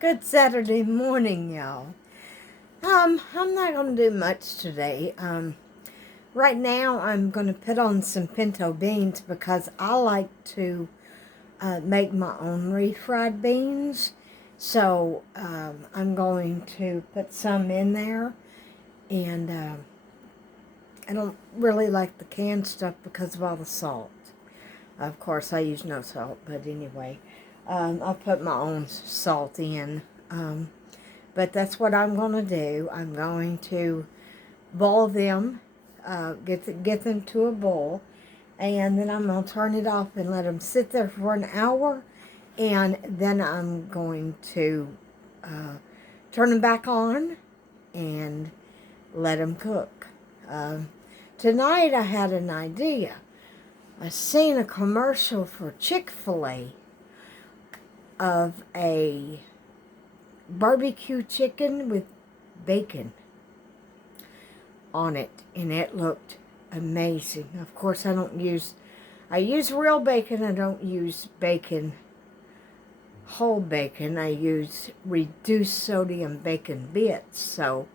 Good Saturday morning, y'all. I'm not gonna do much today. Right now I'm gonna put on some pinto beans because I like to make my own refried beans. So I'm going to put some in there, and I don't really like the canned stuff because of all the salt. Of course, I use no salt, but anyway, I'll put my own salt in. But that's what I'm going to do. I'm going to boil them, get them to a boil, and then I'm going to turn it off and let them sit there for an hour, and then I'm going to turn them back on and let them cook. Tonight I had an idea. I seen a commercial for Chick-fil-A of a barbecue chicken with bacon on it, and it looked amazing. Of course, I use real bacon. I don't use whole bacon. I use reduced sodium bacon bits. So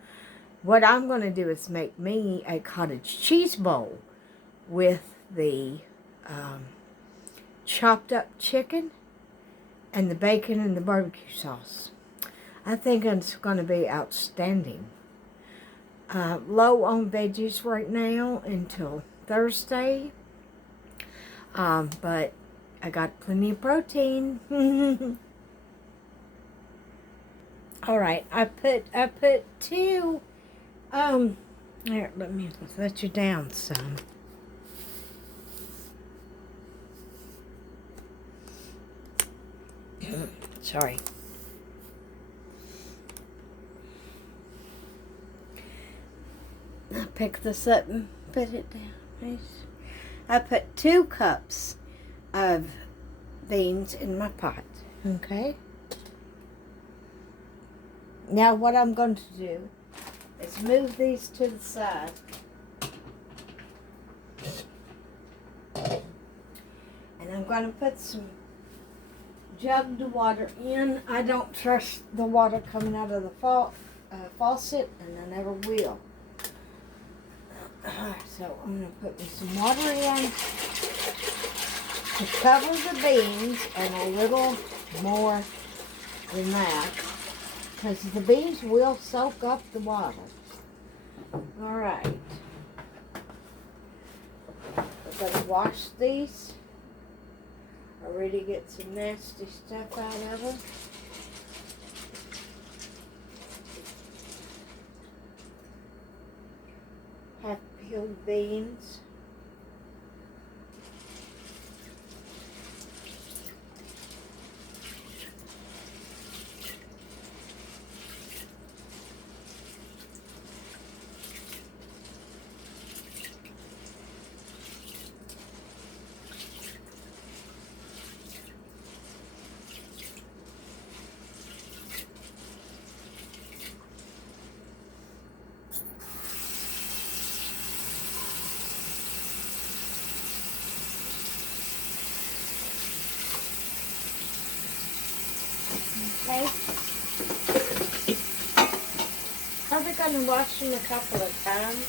what I'm going to do is make me a cottage cheese bowl with the chopped up chicken and the bacon and the barbecue sauce. I think it's going to be outstanding. Low on veggies right now until Thursday, but I got plenty of protein. All right, I put two. Here, let me let you down some. Sorry. I'll pick this up and put it down, please. I put 2 cups of beans in my pot, okay? Now what I'm going to do is move these to the side. And I'm going to put some jugged water in. I don't trust the water coming out of the faucet, and I never will. So I'm going to put me some water in to cover the beans, and a little more than that, because the beans will soak up the water. All right. We're going to wash these. Already get some nasty stuff out of them. Half peeled beans. Okay. Probably going to wash them a couple of times.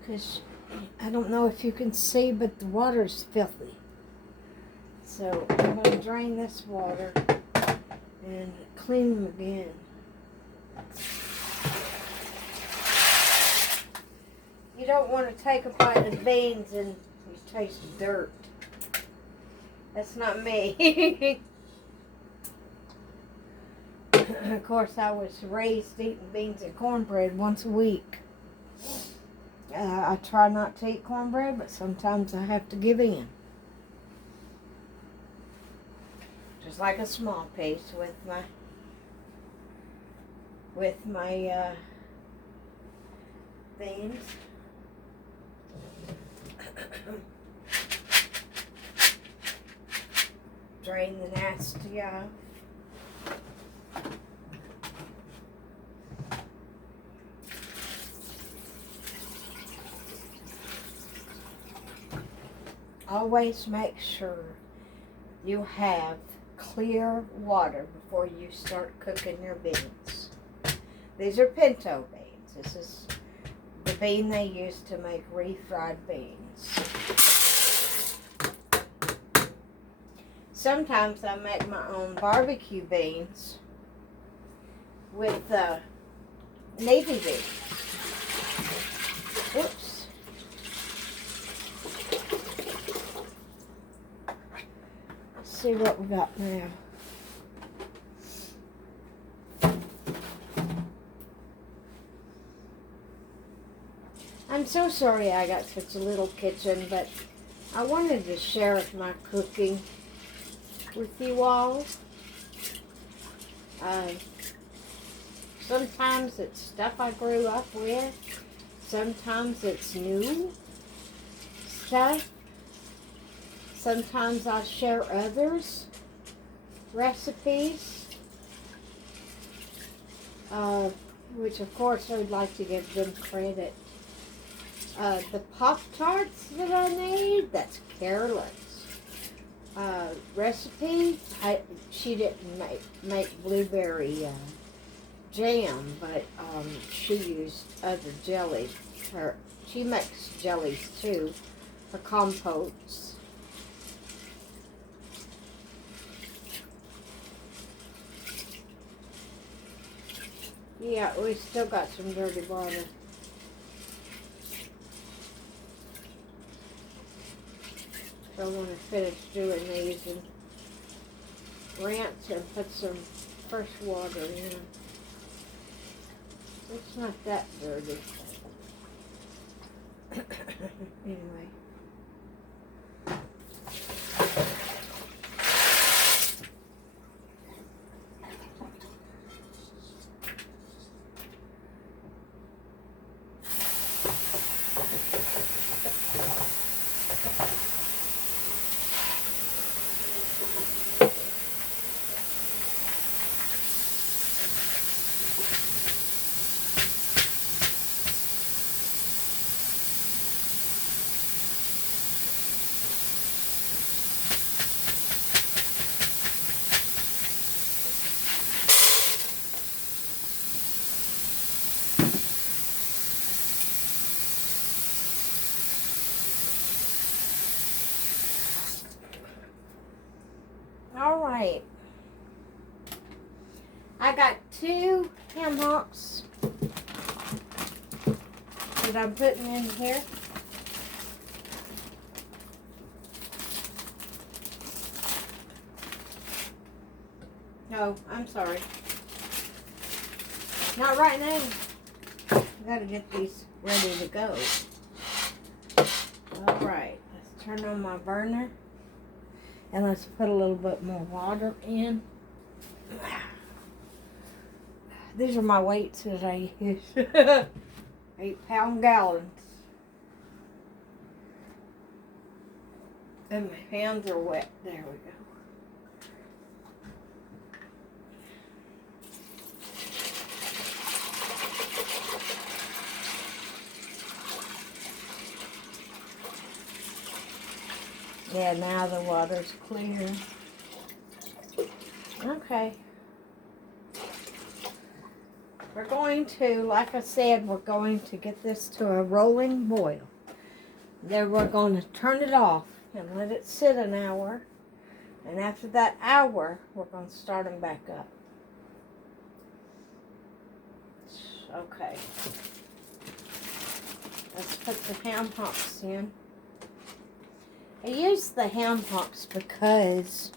Because I don't know if you can see, but the water's filthy. So I'm going to drain this water and clean them again. You don't want to take a bite of beans and you taste dirt. That's not me. Of course, I was raised eating beans and cornbread once a week. I try not to eat cornbread, but sometimes I have to give in. Just like a small piece with my beans. Drain the nasty off. Always make sure you have clear water before you start cooking your beans. These are pinto beans. This is the bean they use to make refried beans. Sometimes I make my own barbecue beans with navy beans. Whoops. Let's see what we got now. I'm so sorry I got such a little kitchen, but I wanted to share my cooking with you all. Sometimes it's stuff I grew up with. Sometimes it's new stuff. Sometimes I'll share others' recipes. Which of course I would like to give them credit. The Pop-Tarts that I made, that's careless. Recipe, she didn't make blueberry jam, but she used other jellies. She makes jellies too, for compotes. Yeah, we still got some dirty water. So I want to finish doing these and rinse and put some fresh water in. It's not that dirty. Anyway. All right. I got 2 ham hocks that I'm putting in here. No, I'm sorry. Not right now. I gotta get these ready to go. All right, let's turn on my burner. And let's put a little bit more water in. These are my weights that I use. 8-pound gallons. And my hands are wet. There we go. Yeah, now the water's clear. Okay. We're going to, like I said, we're going to get this to a rolling boil. Then we're going to turn it off and let it sit an hour. And after that hour, we're going to start them back up. Okay. Let's put the ham hocks in. I use the ham hocks because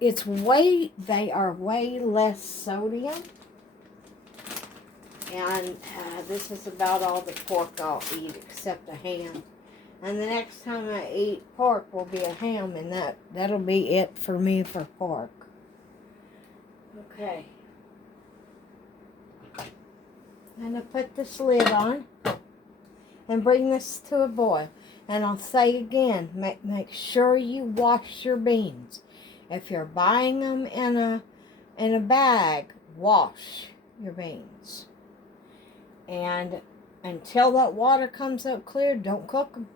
they are way less sodium. And this is about all the pork I'll eat except a ham. And the next time I eat pork will be a ham, and that'll be it for me for pork. Okay. I'm going to put this lid on and bring this to a boil. And I'll say again, make sure you wash your beans. If you're buying them in a bag, wash your beans. And until that water comes up clear, don't cook them.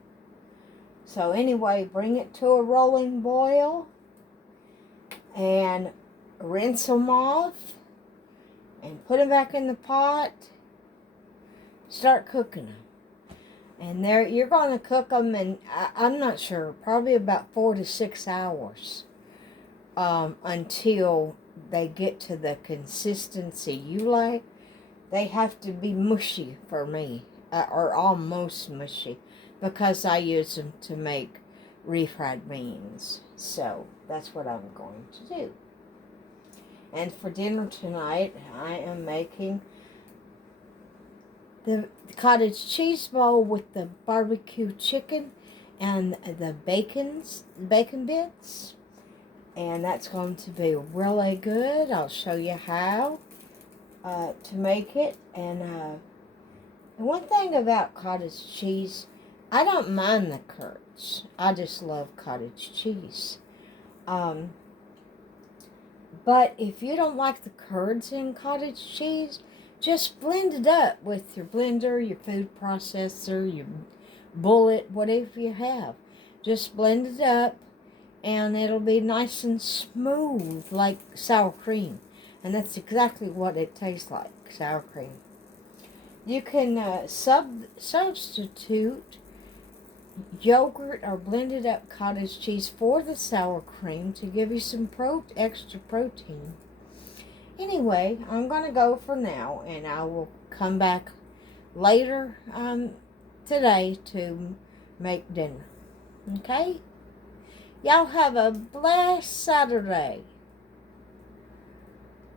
So anyway, bring it to a rolling boil and rinse them off and put them back in the pot. Start cooking them. And there, you're going to cook them, and I'm not sure, probably about 4 to 6 hours until they get to the consistency you like. They have to be mushy for me, or almost mushy, because I use them to make refried beans. So that's what I'm going to do. And for dinner tonight, I am making the cottage cheese bowl with the barbecue chicken and the bacon bits. And that's going to be really good. I'll show you how to make it. And one thing about cottage cheese, I don't mind the curds. I just love cottage cheese. But if you don't like the curds in cottage cheese, just blend it up with your blender, your food processor, your bullet, whatever you have. Just blend it up, and it'll be nice and smooth like sour cream. And that's exactly what it tastes like, sour cream. You can substitute yogurt or blended up cottage cheese for the sour cream to give you some extra protein. Anyway, I'm going to go for now, and I will come back later today to make dinner. Okay? Y'all have a blessed Saturday.